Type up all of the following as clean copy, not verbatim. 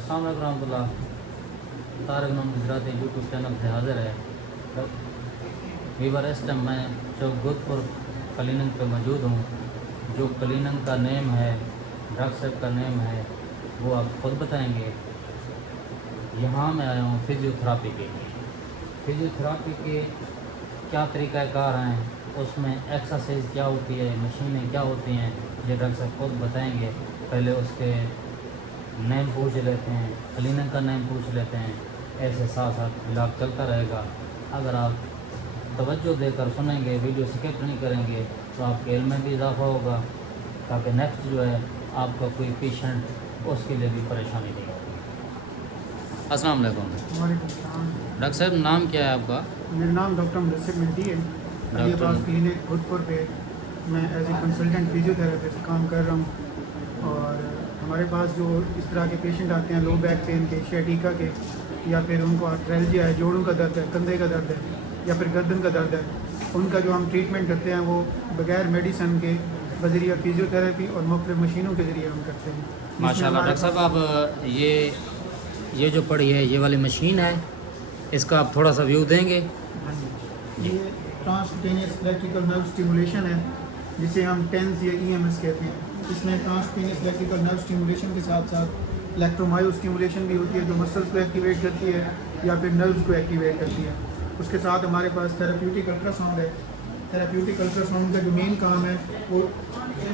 अस्सलाम वालेकुम रहमतुल्लाह। तारिक नाम गुजराती यूट्यूब चैनल से हाज़िर है। वीवर इस टाइम मैं चौक गोदपुर क्लिनिक पे मौजूद हूँ। जो क्लिनिक का नेम है, डॉक्टर साहब का नेम है, वो आप खुद बताएंगे। यहाँ मैं आया हूँ फिजियोथेरापी के लिए। फिजियोथेरापी के क्या तरीक़ाकार हैं, उसमें एक्सरसाइज क्या होती है, मशीनें क्या होती हैं, ये डॉक्टर साहब खुद बताएंगे। पहले उसके नेम पूछ लेते हैं, क्लिनिक का नेम पूछ लेते हैं। ऐसे साथ साथ इलाज चलता रहेगा। अगर आप तवज्जो देकर सुनेंगे, वीडियो स्किप नहीं करेंगे, तो आपके इल्म में भी इजाफा होगा, ताकि नेक्स्ट जो है आपका कोई पेशेंट उसके लिए भी परेशानी नहीं होगी। अस्सलाम वालेकुम। डॉक्टर साहब, नाम क्या है आपका? मेरा नाम डॉक्टर मुदस्सिर मिंटी है। अलीबाग क्लिनिक भूतपुर पे मैं एज ए कंसल्टेंट फिजियोथेरेपिस्ट काम कर रहा हूँ। और हमारे पास जो इस तरह के पेशेंट आते हैं, लो बैक पेन के, शियाटिका के, या फिर उनको आर्थराइल्जिया है, जोड़ों का दर्द है, कंधे का दर्द है, या फिर गर्दन का दर्द है, उनका जो हम ट्रीटमेंट करते हैं वो बगैर मेडिसन के बजरिया फिजियोथेरेपी और मुख्तलिफ मशीनों के ज़रिए हम करते हैं। माशाल्लाह। डॉक्टर साहब, आप ये जो पड़ी है, ये वाली मशीन है, इसका आप थोड़ा सा व्यू देंगे? हाँ जी, ये ट्रांसक्यूटेनियस इलेक्ट्रिकल नर्व स्टिमुलेशन है, जिसे हम टेंस या EMS कहते हैं। इसमें ट्रांसक्यूटेनियस इलेक्ट्रिकल नर्व स्टिमुलेशन के साथ साथ इलेक्ट्रोमायो स्टिमुलेशन भी होती है, जो मसल्स को एक्टिवेट करती है या फिर नर्व्स को एक्टिवेट करती है। उसके साथ हमारे पास थेराप्यूटिक अल्ट्रासाउंड है। थेराप्यूटिक अल्ट्रासाउंड का जो मेन काम है वो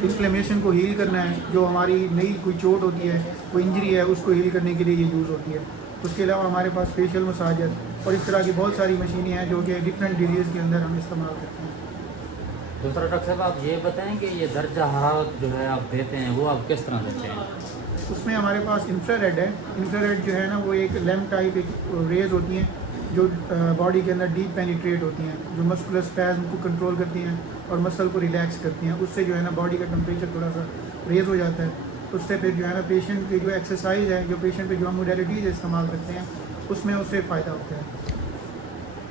इन्फ्लेमेशन को हील करना है। जो हमारी नई कोई चोट होती है, कोई इंजरी है, उसको हील करने के लिए ये यूज़ होती है। उसके अलावा हमारे पास फेशियल मसाजर और इस तरह की बहुत सारी मशीनें हैं जो कि डिफरेंट डिजीज़ के अंदर हम इस्तेमाल करते हैं। दूसरा डॉक्टर साहब, आप ये बताएं कि ये दर्जा हरारत जो है आप देते हैं, वो आप किस तरह देते हैं? उसमें हमारे पास इंफ्रारेड है। इंफ्रारेड जो है ना, वो एक लैम्प टाइप एक रेज होती हैं जो बॉडी के अंदर डीप पेनिट्रेट होती हैं, जो मस्कुलर स्पैज़म को कंट्रोल करती हैं और मसल को रिलैक्स करती हैं। उससे जो है ना बॉडी का टेम्परेचर थोड़ा सा रेज हो जाता है। उससे फिर जो है ना पेशेंट की जो एक्सरसाइज है, जो पेशेंट पे जो हम मोडेलिटीज़ इस्तेमाल करते हैं, उसमें उससे फ़ायदा होता है।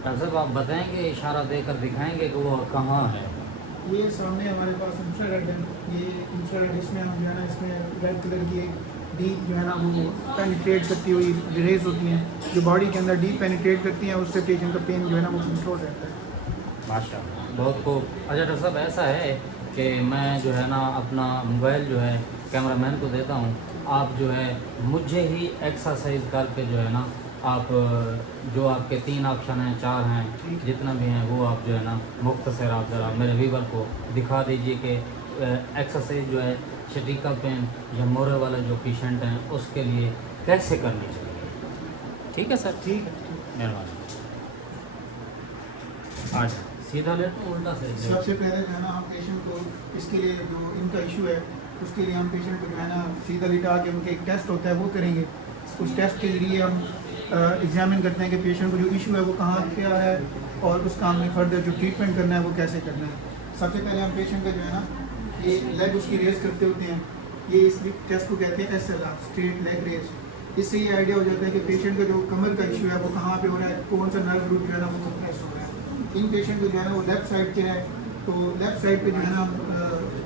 डॉक्टर साहब, आप बताएंगे, इशारा देकर दिखाएंगे कि वो कहाँ है? ये सामने हमारे पास इंफ्रारेड है। ये इंफ्रारेड, इसमें हम जो है ना, इसमें रेड कलर की एक डीप जो है ना वो पेनिट्रेट करती हुई रेज होती हैं, जो बॉडी के अंदर डीप पेनिट्रेट करती हैं। उससे पेशेंट का पेन जो है ना वो कंट्रोल रहता है। माशाल्लाह, बहुत खूब। अच्छा डॉक्टर साहब, ऐसा है कि मैं जो है ना अपना मोबाइल जो है कैमरामैन को देता हूँ, आप जो है मुझे ही एक्सरसाइज करके जो है ना, आप जो आपके 3 ऑप्शन हैं, 4 हैं, जितना भी हैं, वो आप जो है ना मुख्तसर आप ज़रा मेरे व्यूवर को दिखा दीजिए कि एक्सरसाइज जो है शरीका पेन या मोरे वाले जो पेशेंट हैं उसके लिए कैसे करनी चाहिए। ठीक है सर? ठीक है। मेहरबानी। आज सीधा लेट उल्टा से सबसे पहले जो है ना हम पेशेंट को इसके लिए जो इनका इशू है उसके लिए हम पेशेंट को जो है ना सीधा लिटा के उनके एक टेस्ट होता है वो करेंगे। उस टेस्ट के ज़रिए हम एग्जामिन करते हैं कि पेशेंट को जो इशू है वो कहाँ क्या है और उसका हमने फर्दर जो ट्रीटमेंट करना है वो कैसे करना है। सबसे पहले हम पेशेंट का जो है ना ये लेग उसकी रेस करते होते हैं। ये इस टेस्ट को कहते हैं SLR, स्ट्रेट लेग रेस। इससे ये आइडिया हो जाता है कि पेशेंट का जो कमर का इशू है वो कहाँ पे हो रहा है, कौन सा नर्व रूट जो है ना वो कंप्रेस हो रहा है। इन पेशेंट को जो है ना वो लेफ्ट साइड पे है, तो लेफ्ट साइड पे जो है ना हम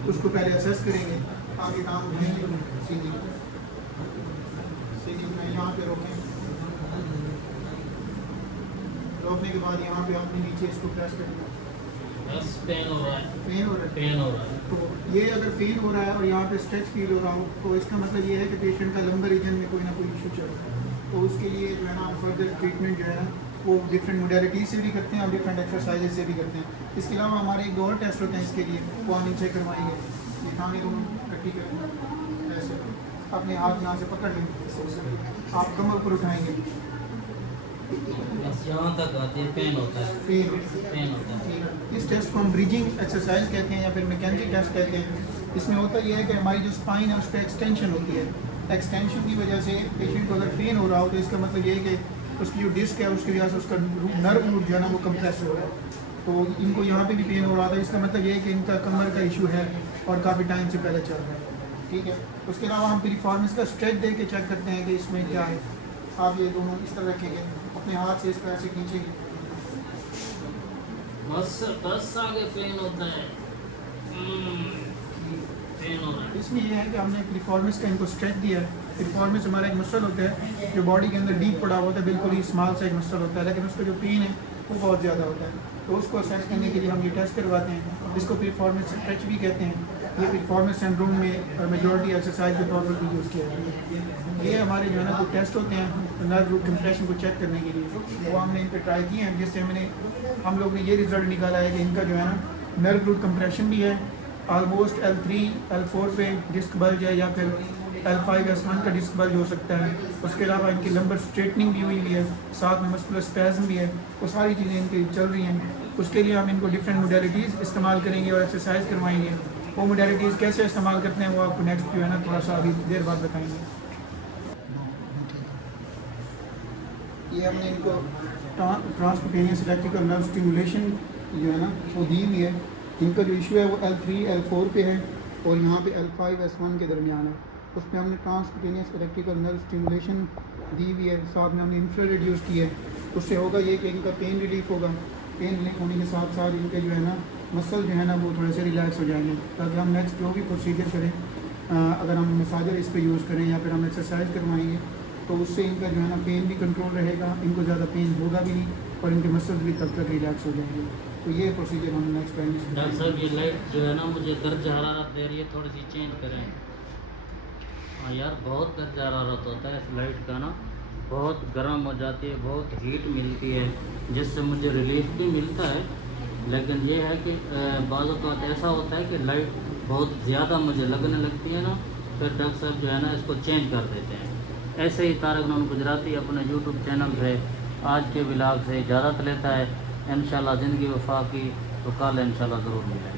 उसको पहले असेस करेंगे। आगे काम उठाएंगे, सीधी में यहाँ पे रोकें। रोकने के बाद यहाँ पे आपने नीचे इसको प्रेस करना। पेन हो रहा है, पेन हो रहा है, पेन हो रहा है। तो ये अगर पेन हो रहा है और यहाँ पे स्ट्रेच फील हो रहा हो तो इसका मतलब ये है कि पेशेंट का लंबर रीजन में कोई ना कोई इशू चल रहा है। तो उसके लिए जो है ना फर्दर ट्रीटमेंट जो है ना वो डिफरेंट मोडेलिटी से भी करते हैं और डिफरेंट एक्सरसाइजेज से भी करते हैं। इसके अलावा हमारे एक और टेस्ट होते हैं इसके लिए, वो हम इनसे करवाएंगे। ये थामे दोनों गट्टी करेंगे, ऐसे अपने हाथ यहाँ से पकड़ लेंगे, आप कमर पर उठाएंगे, यहाँ तक आती है, पेन होता है, पेन होता है। इस टेस्ट को हम ब्रिजिंग एक्सरसाइज कहते हैं या फिर मैकेनिकल टेस्ट कहते हैं। इसमें होता यह है कि हमारी जो स्पाइन है उस पर एक्सटेंशन होती है। एक्सटेंशन की वजह से पेशेंट को अगर पेन हो रहा हो तो इसका मतलब ये है कि उसकी जो डिस्क है उसकी वजह से उसका नर्व रूट जो है ना वो कंप्रेस हो रहा है। तो इनको यहाँ पे भी पेन हो रहा था, इसका मतलब ये है कि इनका कमर का इशू है और काफ़ी टाइम से पहले चल रहा है। ठीक है। उसके अलावा हम परफॉर्मेंस का स्ट्रेच दे के चेक करते हैं कि इसमें क्या है। आप ये दोनों इस तरह रखेंगे, अपने हाथ से इस तरह से खींचेंगे, बस आगे पेन होता है। पेन हो रहा है। इसमें ये है कि हमने परफॉर्मेंस का इनको स्ट्रेच दिया है। परफॉर्मेंस हमारा एक मसल होता है जो बॉडी के अंदर डीप पड़ा होता है, बिल्कुल ही स्मॉल सा एक मसल होता है, लेकिन उसका जो पेन है वो बहुत ज़्यादा होता है। तो उसको असेस करने के लिए हम ये टेस्ट करवाते हैं, जिसको परफॉर्मेंस स्ट्रेच भी कहते हैं। ये परफॉर्मेंस सिंड्रोम में मेजॉरिटी एक्सरसाइज के तौर पर भी यूज़ किया जाता है। ये हमारे जो है ना जो टेस्ट होते हैं नर्व रूट कंप्रेशन को चेक करने के लिए, वो हमने इन पर ट्राई किए हैं, जिससे हम लोग ने ये रिज़ल्ट निकाला है कि इनका जो है ना नर्व रूट कंप्रेशन भी है, ऑलमोस्ट L3 L4 पे डिस्क बल्ज है, या फिर L5 S1 का डिस्क बल्ज हो सकता है। उसके अलावा इनकी लंबर स्ट्रेटनिंग भी हुई है, साथ में मस्कुलर स्पैज़म भी है, वो सारी चीज़ें इनकी चल रही हैं। उसके लिए हम इनको डिफरेंट मोडेलिटीज़ इस्तेमाल करेंगे और एक्सरसाइज करवाएंगे। वो मोडेलिटीज़ कैसे इस्तेमाल करते हैं वो आपको नेक्स्ट जो है ना थोड़ा सा अभी देर बाद बताएंगे। ये हमने इनको ट्रांसक्यूटेनियस इलेक्ट्रिकल नर्व स्टिमुलेशन जो है ना वो दी हुई है। इनका जो इशू है वो L3 L4 पे है और यहाँ पे L5 S1 के दरमियान है। उसमें हमने ट्रांसक्यूटेनियस इलेक्ट्रिकल नर्व स्टिमुलेशन दी हुई है, साथ में हमने इंफ्रारेड यूज़ की है। उससे होगा ये कि इनका पेन रिलीफ होगा। पेन रिलीफ होने के साथ साथ इनके जो है ना मसल जो है ना वो थोड़े से रिलैक्स हो जाएंगे, ताकि हम नेक्स्ट जो भी प्रोसीजर करें, अगर हम मसाजर इस पर यूज़ करें या फिर हम एक्सरसाइज करवाएंगे, तो उससे इनका जो है ना पेन भी कंट्रोल रहेगा, इनको ज़्यादा पेन होगा भी नहीं और इनके मसल्स भी तब तक रिलैक्स हो जाएंगे। तो ये प्रोसीजर हम नेक्स्ट टाइम। डॉक्टर साहब ये लाइट जो है ना मुझे दर्ज हरारत दे रही है, थोड़ी सी चेंज करें। हाँ यार, बहुत दर्ज हरारत होता है इस लाइट का ना, बहुत गर्म हो जाती है, बहुत हीट मिलती है, जिससे मुझे रिलीफ भी मिलता है। लेकिन ये है कि बाज़ औक़ात ऐसा होता है कि लाइट बहुत ज़्यादा मुझे लगने लगती है ना, फिर डॉक्टर साहब जो है ना इसको चेंज कर देते हैं। ऐसे ही तारक नून गुजराती अपने यूट्यूब चैनल से आज के व्लॉग से इजाज़त लेता है। इंशाल्लाह ज़िंदगी वफा की तो कल इंशाल्लाह ज़रूर मिलेंगे।